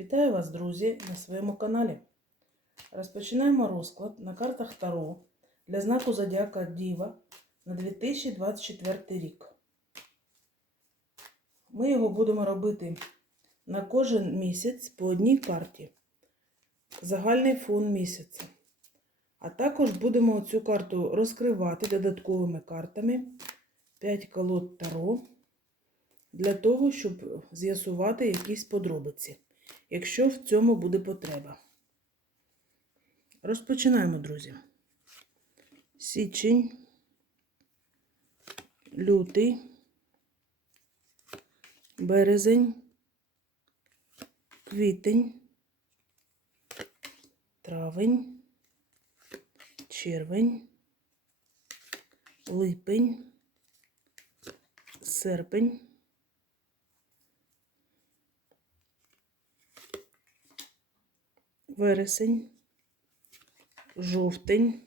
Вітаю вас, друзі, на своєму каналі. Розпочинаємо розклад на картах Таро для знаку Зодіака Діва на 2024 рік. Ми його будемо робити на кожен місяць по одній карті. Загальний фон місяця. А також будемо цю карту розкривати додатковими картами 5 колод Таро для того, щоб з'ясувати якісь подробиці, якщо в цьому буде потреба. Розпочинаємо, друзі. Січень, лютий, березень, квітень, травень, червень, липень, серпень. Вересень, жовтень,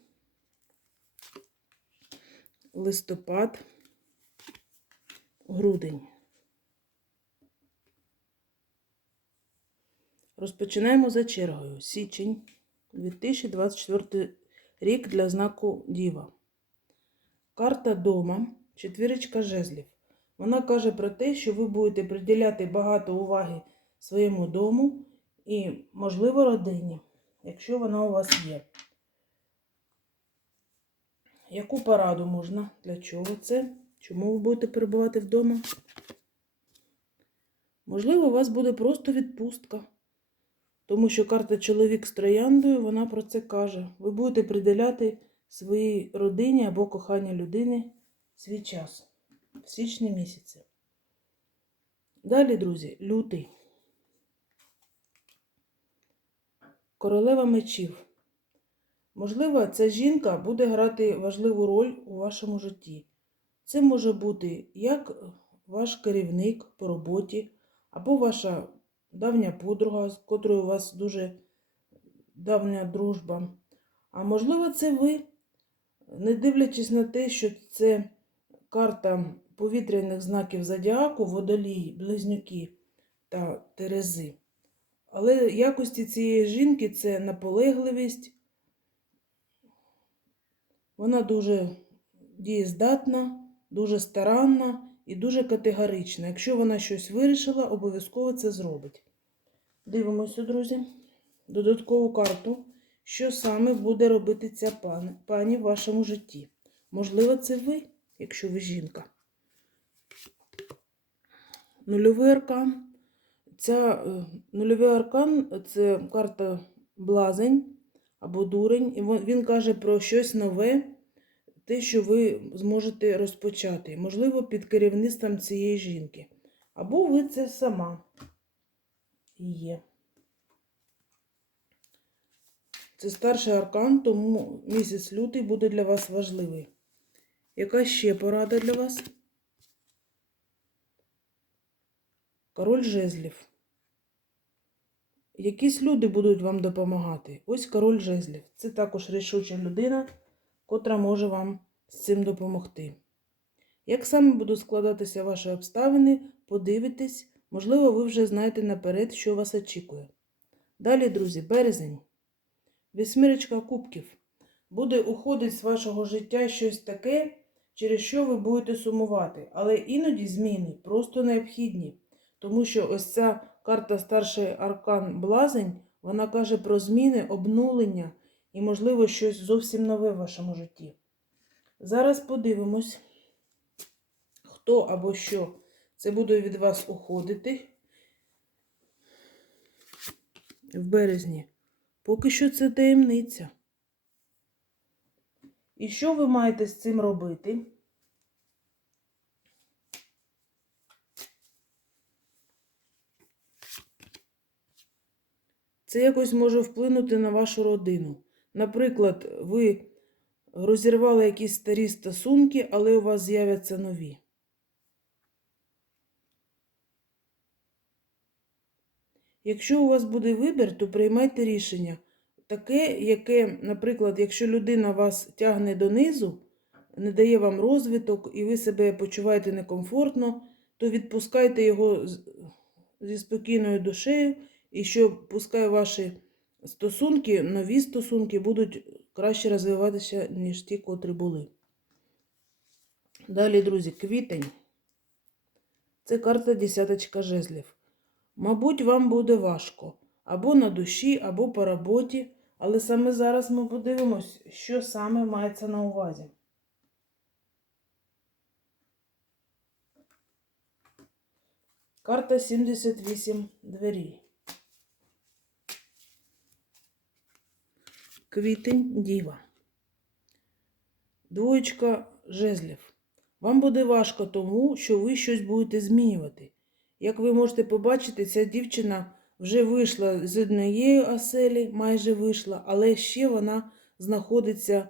листопад, грудень. Розпочинаємо за чергою. Січень 2024 рік для знаку Діва. Карта дома, четвірочка жезлів. Вона каже про те, що ви будете приділяти багато уваги своєму дому і, можливо, родині, якщо вона у вас є. Яку пораду можна? Для чого це? Чому ви будете перебувати вдома? Можливо, у вас буде просто відпустка. Тому що карта чоловік з трояндою, вона про це каже. Ви будете приділяти своїй родині або коханій людини свій час в січні місяці. Далі, друзі, лютий. Королева мечів. Можливо, ця жінка буде грати важливу роль у вашому житті. Це може бути як ваш керівник по роботі, або ваша давня подруга, з котрою у вас дуже давня дружба. А можливо, це ви, не дивлячись на те, що це карта повітряних знаків зодіаку, водолій, близнюки та терези. Але якості цієї жінки це наполегливість. Вона дуже дієздатна, дуже старанна і дуже категорична. Якщо вона щось вирішила, обов'язково це зробить. Дивимося, друзі, додаткову карту, що саме буде робити ця пані, в вашому житті. Можливо, це ви, якщо ви жінка. Нульовий аркан. Ця е, нульовий аркан це карта блазень або дурень. І він каже про щось нове, те, що ви зможете розпочати. Можливо, під керівництвом цієї жінки. Або ви це сама є. Це старший аркан, тому місяць лютий буде для вас важливий. Яка ще порада для вас? Король жезлів. Якісь люди будуть вам допомагати. Ось король жезлів. Це також рішуча людина, котра може вам з цим допомогти. Як саме будуть складатися ваші обставини, подивитесь, можливо, ви вже знаєте наперед, що вас очікує. Далі, друзі, березень. Вісьмірочка кубків. Буде уходити з вашого життя щось таке, через що ви будете сумувати. Але іноді зміни просто необхідні. Тому що ось ця карта старший аркан Блазень, вона каже про зміни, обнулення і, можливо, щось зовсім нове в вашому житті. Зараз подивимось, хто або що це буде від вас уходити в березні. Поки що це таємниця. І що ви маєте з цим робити? Це якось може вплинути на вашу родину. Наприклад, ви розірвали якісь старі стосунки, але у вас з'являться нові. Якщо у вас буде вибір, то приймайте рішення. Таке, яке, наприклад, якщо людина вас тягне донизу, не дає вам розвиток і ви себе почуваєте некомфортно, то відпускайте його зі спокійною душею і що пускай ваші стосунки, нові стосунки будуть краще розвиватися, ніж ті, котрі були. Далі, друзі, квітень. Це карта десяточка жезлів. Мабуть, вам буде важко або на душі, або по роботі, але саме зараз ми подивимось, що саме мається на увазі. Карта 78 дверей. Квітень діва. Двоєчка жезлів. Вам буде важко тому, що ви щось будете змінювати. Як ви можете побачити, ця дівчина вже вийшла з однієї оселі, майже вийшла, але ще вона знаходиться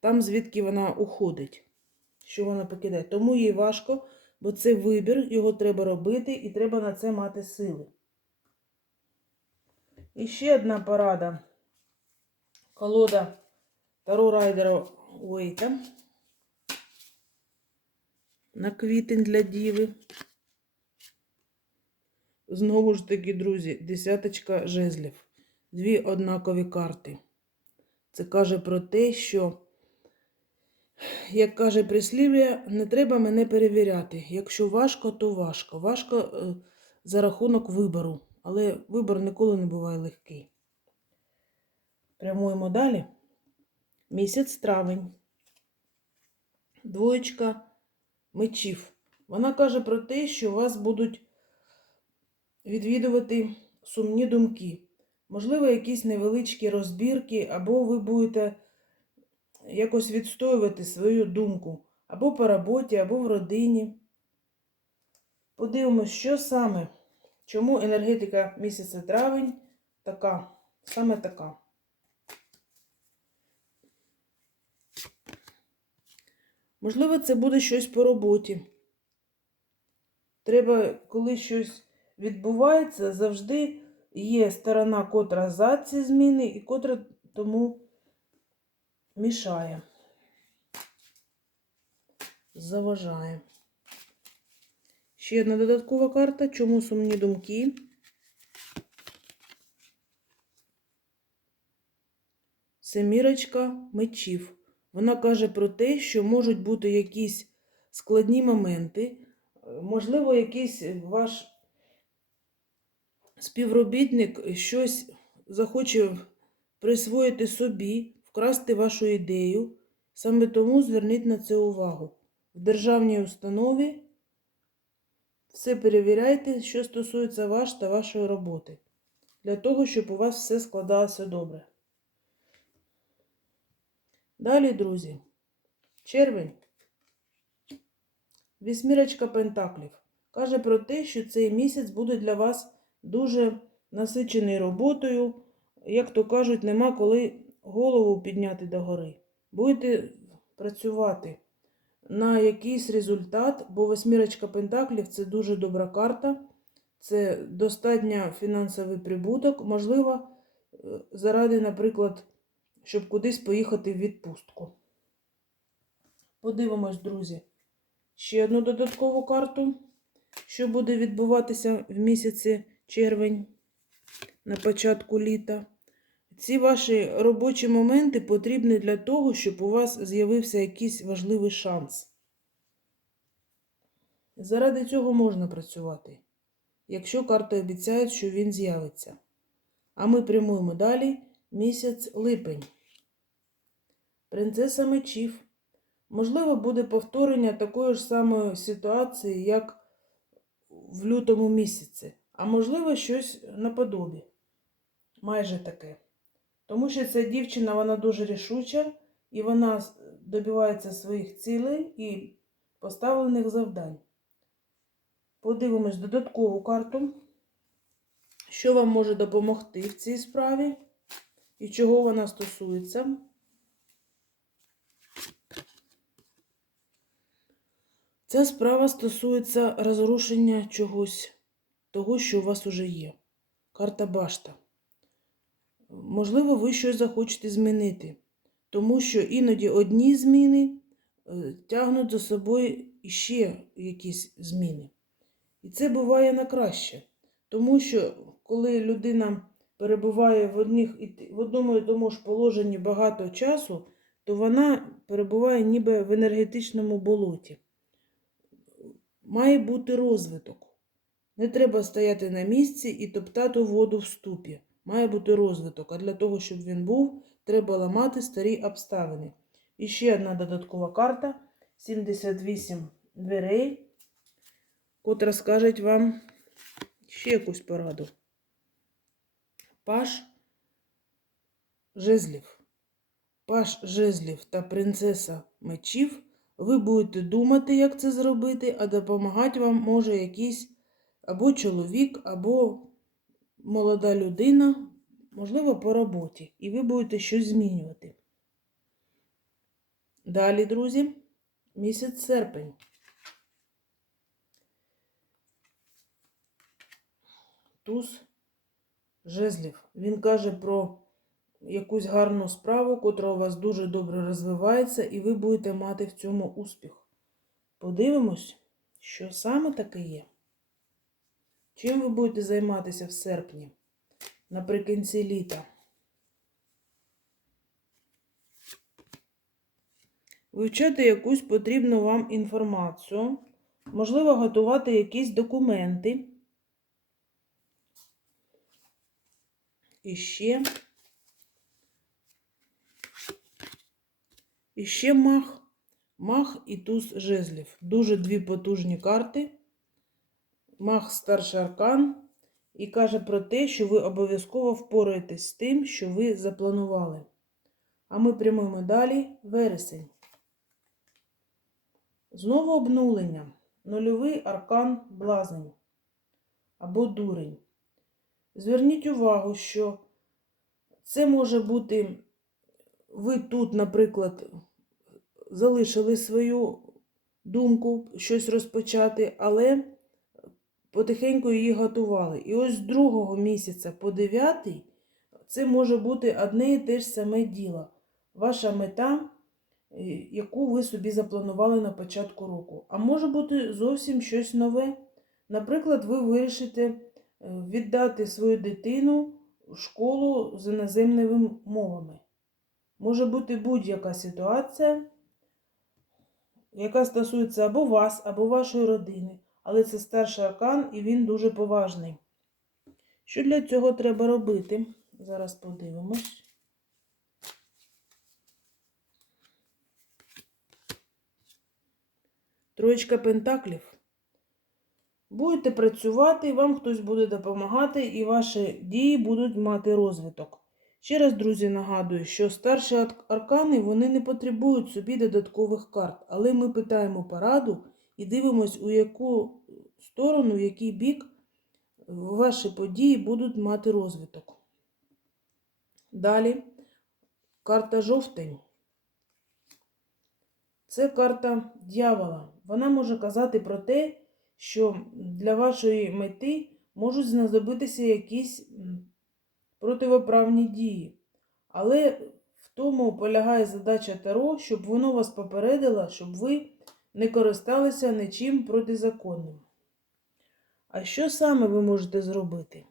там, звідки вона уходить, що вона покидає. Тому їй важко, бо це вибір, його треба робити і треба на це мати сили. І ще одна порада. Колода Таро Райдера Уейта на квітень для діви. Знову ж таки, друзі, десяточка жезлів. Дві однакові карти. Це каже про те, що, як каже прислів'я, не треба мене перевіряти. Якщо важко, то важко. Важко е, за рахунок вибору. Але вибор ніколи не буває легкий. Прямуємо далі. Місяць травень. Двоєчка мечів. Вона каже про те, що вас будуть відвідувати сумні думки. Можливо, якісь невеличкі розбірки, або ви будете якось відстоювати свою думку, або по роботі, або в родині. Подивимось, що саме, чому енергетика місяця травень така, саме така. Можливо, це буде щось по роботі. Треба, коли щось відбувається, завжди є сторона, котра за ці зміни і котра тому мішає, заважає. Ще одна додаткова карта. Чому сумні думки? Семірочка мечів. Вона каже про те, що можуть бути якісь складні моменти, е, можливо, якийсь ваш співробітник щось захоче присвоїти собі, вкрасти вашу ідею. Саме тому зверніть на це увагу. В державній установі все перевіряйте, що стосується вас та вашої роботи, для того, щоб у вас все складалося добре. Далі, друзі, червень. Вісьмірочка Пентаклів. Каже про те, що цей місяць буде для вас дуже насичений роботою. Як то кажуть, нема коли голову підняти догори. Будете працювати на якийсь результат, бо восьмірочка Пентаклів це дуже добра карта, це достатньо фінансовий прибуток. Можливо, е, заради, наприклад, щоб кудись поїхати в відпустку. Подивимось, друзі, ще одну додаткову карту, що буде відбуватися в місяці червень на початку літа. Ці ваші робочі моменти потрібні для того, щоб у вас з'явився якийсь важливий шанс. Заради цього можна працювати, якщо карти обіцяють, що він з'явиться. А ми прямуємо далі місяць липень. Принцеса мечів. Можливо, буде повторення такої ж самої ситуації, як в лютому місяці, а можливо, щось наподобі. Майже таке. Тому що ця дівчина вона дуже рішуча і вона добивається своїх цілей і поставлених завдань. Подивимось додаткову карту, що вам може допомогти в цій справі і чого вона стосується. Ця справа стосується розрушення чогось, того, що у вас уже є. Карта башта. Можливо, ви щось захочете змінити, тому що іноді одні зміни е, тягнуть за собою іще якісь зміни. І це буває на краще. Тому що, коли людина перебуває в, одних, в одному і тому ж положенні багато часу, то вона перебуває ніби в енергетичному болоті. Має бути розвиток. Не треба стояти на місці і топтати воду в ступі. Має бути розвиток. А для того, щоб він був, треба ламати старі обставини. І ще одна додаткова карта 78 дверей, котра скаже вам ще якусь пораду. Паш жезлів. Паш жезлів та принцеса мечів. Ви будете думати, як це зробити, а допомагати вам може якийсь або чоловік, або молода людина, можливо, по роботі. І ви будете щось змінювати. Далі, друзі, місяць серпень. Туз жезлів. Він каже про якусь гарну справу, котра у вас дуже добре розвивається, і ви будете мати в цьому успіх. Подивимось, що саме таке є. Чим ви будете займатися в серпні, наприкінці літа? Вивчати якусь потрібну вам інформацію, можливо, готувати якісь документи. І ще. Мах. Мах і туз жезлів. Дуже дві потужні карти. Мах старший аркан. І каже про те, що ви обов'язково впораєтесь з тим, що ви запланували. А ми прямуємо далі. Вересень. Знову обнулення. Нульовий аркан блазень або дурень. Зверніть увагу, що це може бути, ви тут, наприклад, залишили свою думку щось розпочати, але потихеньку її готували. І ось з другого місяця по дев'ятий це може бути одне і те ж саме діло. Ваша мета, е, яку ви собі запланували на початку року. А може бути зовсім щось нове. Наприклад, ви вирішите віддати свою дитину в школу з іноземними мовами. Може бути будь-яка ситуація, яка стосується або вас, або вашої родини. Але це старший аркан і він дуже поважний. Що для цього треба робити? Зараз подивимось. Троєчка пентаклів. Будете працювати, вам хтось буде допомагати, і ваші дії будуть мати розвиток. Ще раз, друзі, нагадую, що старші аркани вони не потребують собі додаткових карт, але ми питаємо пораду і дивимось, у яку сторону, в який бік ваші події будуть мати розвиток. Далі карта жовтень. Це карта дьявола. Вона може казати про те, що для вашої мети можуть знадобитися якісь противоправні дії. Але в тому полягає задача Таро, щоб воно вас попередило, щоб ви не користалися нічим протизаконним. А що саме ви можете зробити?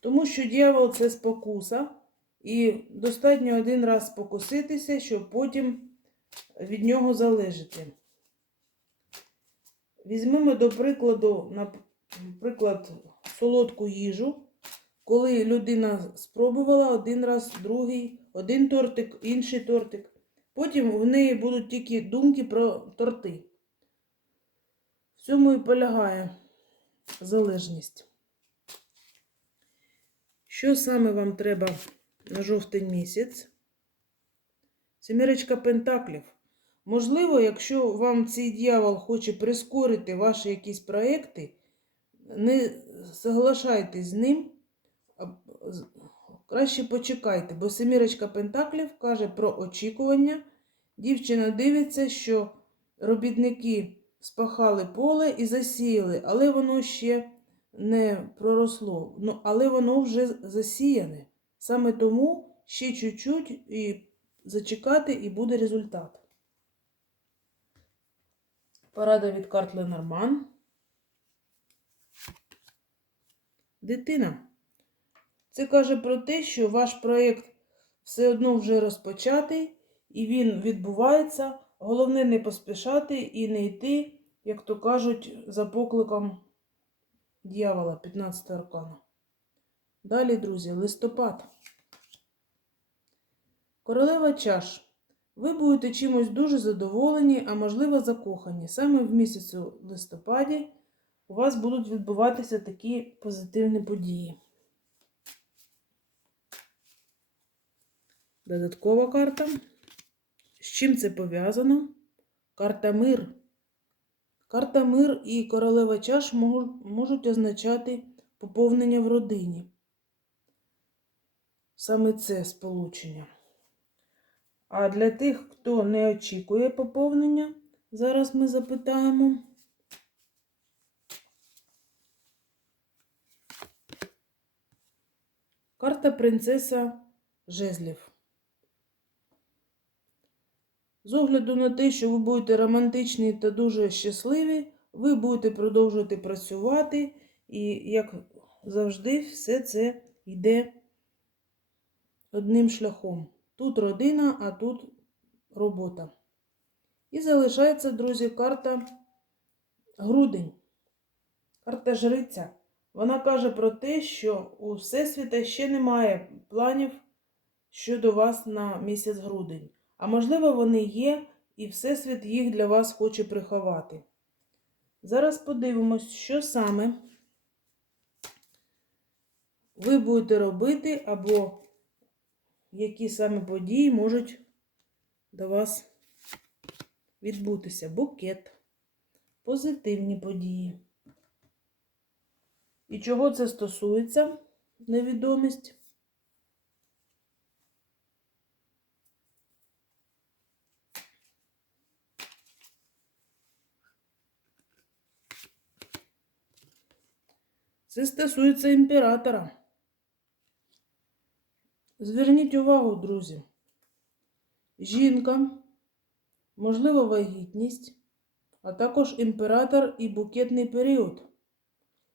Тому що дьявол це спокуса, і достатньо один раз спокуситися, щоб потім від нього залежати. Візьмемо до прикладу, наприклад, солодку їжу, коли людина спробувала один раз, другий, один тортик, інший тортик. Потім в неї будуть тільки думки про торти. В цьому і полягає залежність. Що саме вам треба на жовтень місяць? Сімірочка пентаклів. Можливо, якщо вам цей дьявол хоче прискорити ваші якісь проекти, не соглашайтесь з ним, а краще почекайте, бо семірочка пентаклів каже про очікування. Дівчина дивиться, що робітники спахали поле і засіяли, але воно ще не проросло. Ну, але воно вже засіяне. Саме тому ще чуть-чуть і зачекати, і буде результат. Порада від карт Ленорман. дитина. Це каже про те, що ваш проєкт все одно вже розпочатий, і він відбувається. Головне не поспішати і не йти, як то кажуть, за покликом дьявола 15 аркана. Далі, друзі, листопад. Королева чаш. Ви будете чимось дуже задоволені, а можливо закохані. Саме в місяцю листопаді у вас будуть відбуватися такі позитивні події. Додаткова карта. З чим це пов'язано? Карта мир. Карта мир і королева чаш можуть означати поповнення в родині. Саме це сполучення. А для тих, хто не очікує поповнення, зараз ми запитаємо. Карта принцеса жезлів. З огляду на те, що ви будете романтичні та дуже щасливі, ви будете продовжувати працювати, і, як завжди, все це йде одним шляхом. Тут родина, а тут робота. І залишається, друзі, карта грудень. Карта жриця. Вона каже про те, що у Всесвіта ще немає планів щодо вас на місяць грудень. А можливо, вони є, і Всесвіт їх для вас хоче приховати. Зараз подивимось, що саме ви будете робити, або які саме події можуть до вас відбутися. Букет, позитивні події. І чого це стосується невідомість? Це стосується імператора. Зверніть увагу, друзі. Жінка, можливо, вагітність, а також імператор і букетний період.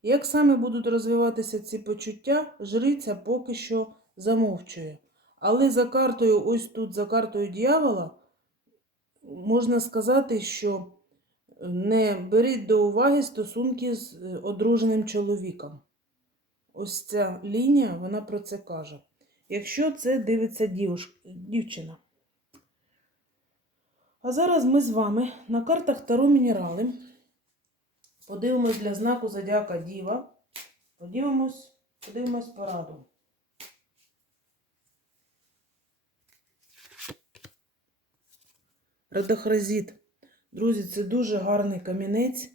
Як саме будуть розвиватися ці почуття, жриця поки що замовчує. Але за картою, ось тут, за картою дьявола, можна сказати, що не беріть до уваги стосунки з е, одруженим чоловіком. Ось ця лінія, вона про це каже. Якщо це дивиться дівчина. А зараз ми з вами на картах Таро Мінерали подивимось для знаку Зодіака Діва. Подивимось, подивимось пораду. Радохразіт. Друзі, це дуже гарний камінець.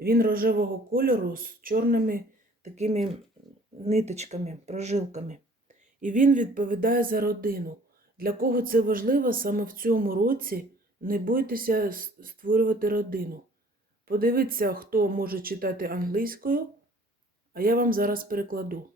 Він рожевого кольору з чорними такими ниточками, прожилками. І він відповідає за родину. Для кого це важливо саме в цьому році не бойтеся створювати родину. Подивіться, хто може читати англійською, а я вам зараз перекладу.